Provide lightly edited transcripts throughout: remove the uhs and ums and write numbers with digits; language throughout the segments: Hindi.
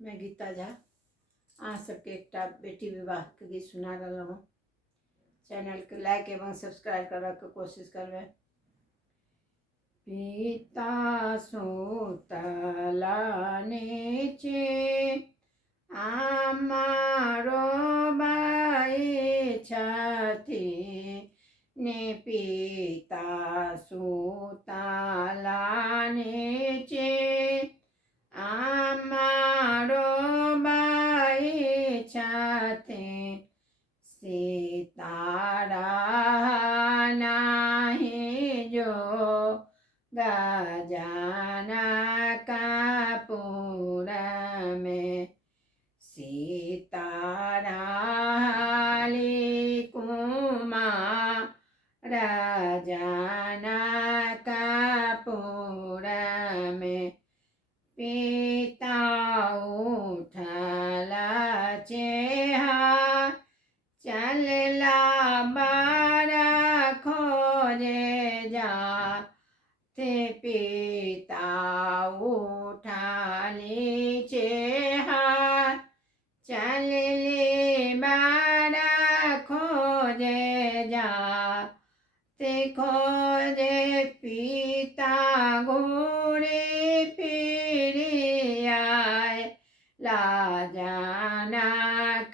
मैं गीता झा आ सबके एक बेटी विवाह के गीत सुना रहा हूँ। चैनल के लाइक एवं सब्सक्राइब करवा के कोशिश करवे। पिता सुतला नीचे आमारो बाई छथी ने पिता सुतला नीचे आमारो बाई छथी सीतारा नाही जो गजाना कपूर में सीतारा कुमार राजाना कपूर में पिता उठला चेहा चलला बारा खोजे जा ते पिता उठाली चेहा चलले बारा खोजे जा ते खोजे पिता घोड़े फिरी आए लाजाना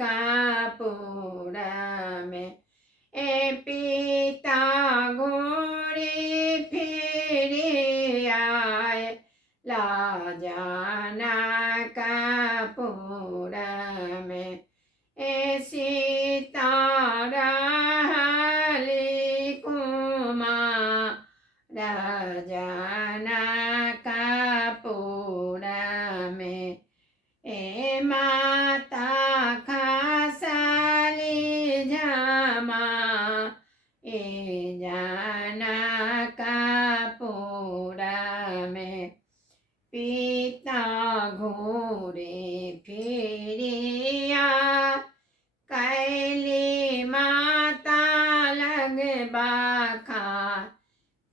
कपूर में ए पिता घोड़े फिरी आए लाजाना कपूर में ए सीतारा राजाना कपूर में ए माता खासाली झमा ए जाना कपूर में पिता घोड़े फिरिया कैली माता लग बाखा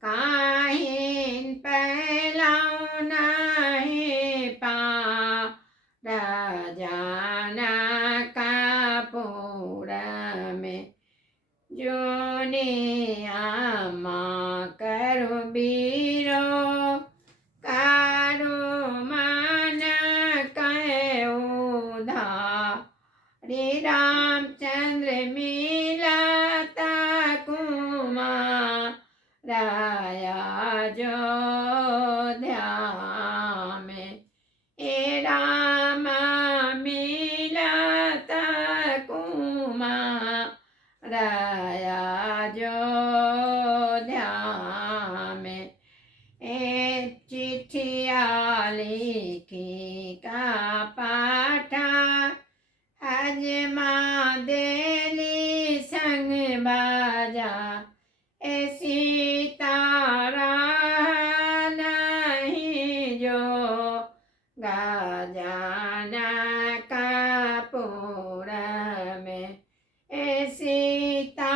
काहिन पहलाऊ नहीं पा राजाना कपूर में जोने आमा करो बीरो कारो मान कहे उधा रे रामचंद्र मिलाता कुमार राया जोध्या में ए राम मिलता कुमार राया जोध्या में ए चिट्ठिया लिखी का पाठा हजमा देली संग बाजा ए सीतारा नहीं जो गजाना कपूर में ए सीता